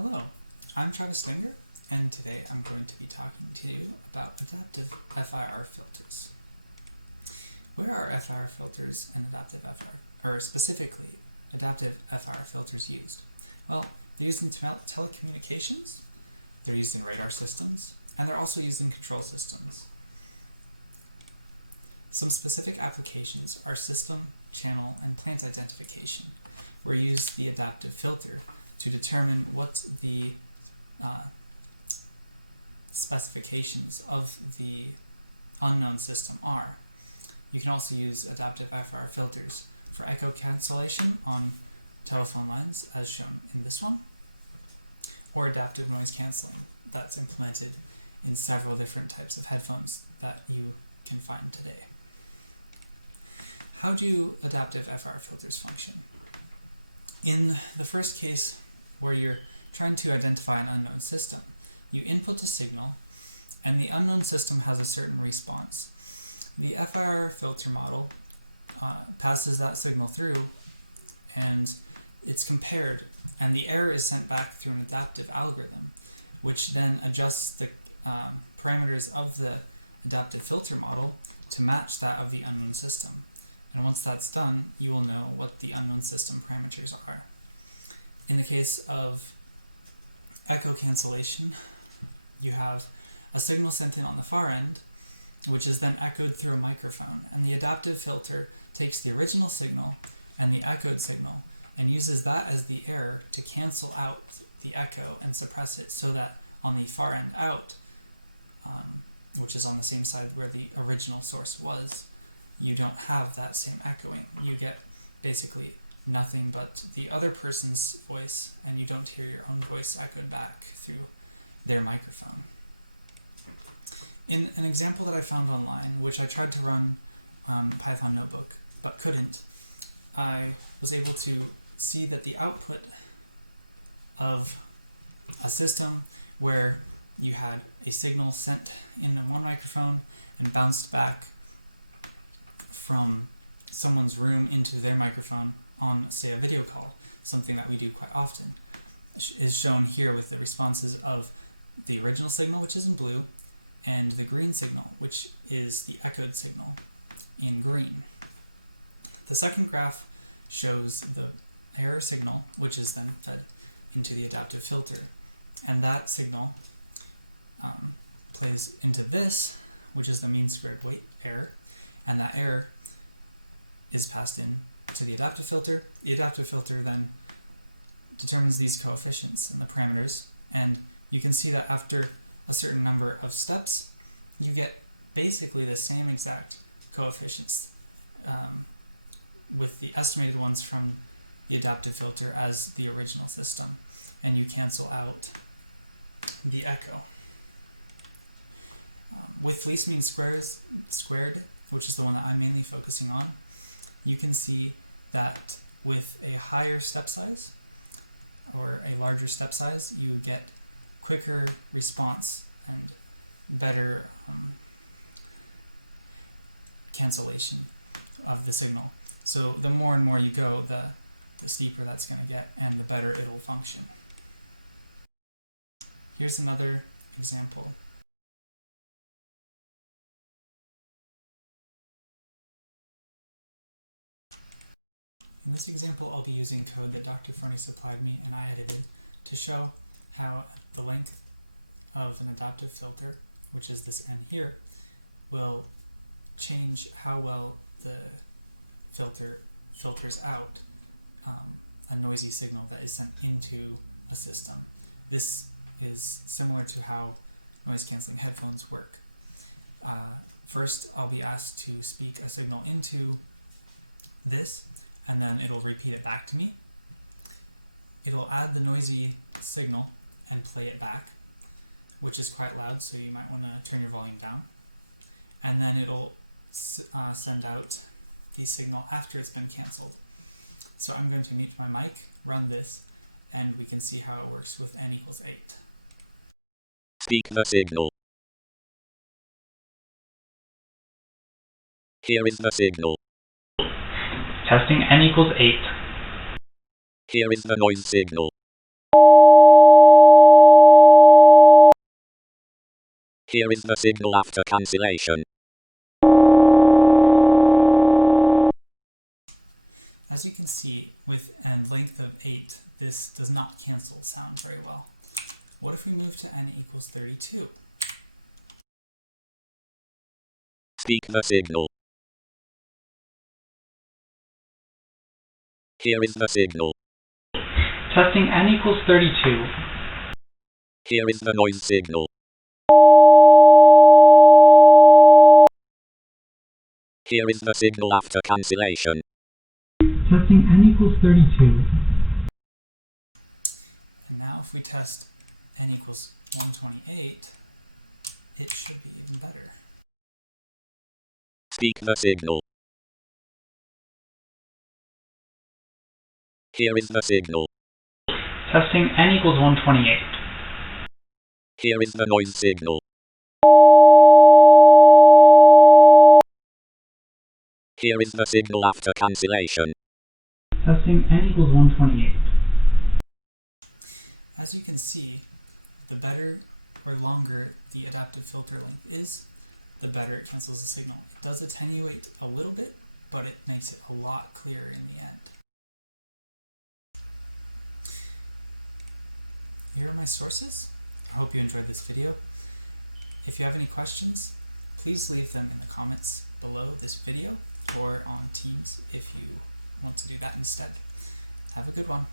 Hello, I'm Travis Stenger, and today I'm going to be talking to you about adaptive FIR filters. Where are FIR filters and adaptive FIR, or specifically adaptive FIR filters used? Well, they're used in telecommunications, they're used in radar systems, and they're also used in control systems. Some specific applications are system, channel, and plant identification, where we use the adaptive filter to determine what the specifications of the unknown system are. You can also use adaptive FIR filters for echo cancellation on telephone lines, as shown in this one, or adaptive noise cancelling that's implemented in several different types of headphones that you can find today. How do adaptive FIR filters function? In the first case, where you're trying to identify an unknown system, you input a signal, and the unknown system has a certain response. The FIR filter model passes that signal through, and it's compared, and the error is sent back through an adaptive algorithm, which then adjusts the parameters of the adaptive filter model to match that of the unknown system. And once that's done, you will know what the unknown system parameters are. In the case of echo cancellation, you have a signal sent in on the far end, which is then echoed through a microphone, and the adaptive filter takes the original signal and the echoed signal and uses that as the error to cancel out the echo and suppress it, so that on the far end out, which is on the same side where the original source was, you don't have that same echoing. You get basically nothing but the other person's voice, and you don't hear your own voice echoed back through their microphone. In an example that I found online, which I tried to run Python notebook but couldn't, I was able to see that the output of a system where you had a signal sent in on one microphone and bounced back from someone's room into their microphone on, say, a video call, something that we do quite often, is shown here with the responses of the original signal, which is in blue, and the green signal, which is the echoed signal, in green. The second graph shows the error signal, which is then fed into the adaptive filter, and that signal plays into this, which is the mean squared weight error, and that error is passed in to the adaptive filter. The adaptive filter then determines these coefficients and the parameters, and you can see that after a certain number of steps, you get basically the same exact coefficients with the estimated ones from the adaptive filter as the original system, and you cancel out the echo. With least mean squared, which is the one that I'm mainly focusing on, you can see that with a higher step size or a larger step size, you get quicker response and better cancellation of the signal. So the more and more you go, the steeper that's going to get, and the better it'll function. Here's another example. In this example, I'll be using code that Dr. Fernie supplied me and I edited to show how the length of an adaptive filter, which is this N here, will change how well the filter filters out a noisy signal that is sent into a system. This is similar to how noise cancelling headphones work. First, I'll be asked to speak a signal into this, and then it'll repeat it back to me. It'll add the noisy signal and play it back, which is quite loud, so you might want to turn your volume down. And then it'll send out the signal after it's been canceled. So I'm going to mute my mic, run this, and we can see how it works with n equals 8. Speak the signal. Here is the signal. Testing n equals 8. Here is the noise signal. Here is the signal after cancellation. As you can see, with a length of 8, this does not cancel sound very well. What if we move to n equals 32? Speak the signal. Here is the signal. Testing n equals 32. Here is the noise signal. Here is the signal after cancellation. Testing n equals 32. And now if we test n equals 128, it should be even better. Speak the signal. Here is the signal. Testing n equals 128. Here is the noise signal. Here is the signal after cancellation. Testing n equals 128. As you can see, the better or longer the adaptive filter length is, the better it cancels the signal. It does attenuate a little bit, but it makes it a lot clearer in the end. Here are my sources. I hope you enjoyed this video. If you have any questions, please leave them in the comments below this video or on Teams if you want to do that instead. Have a good one.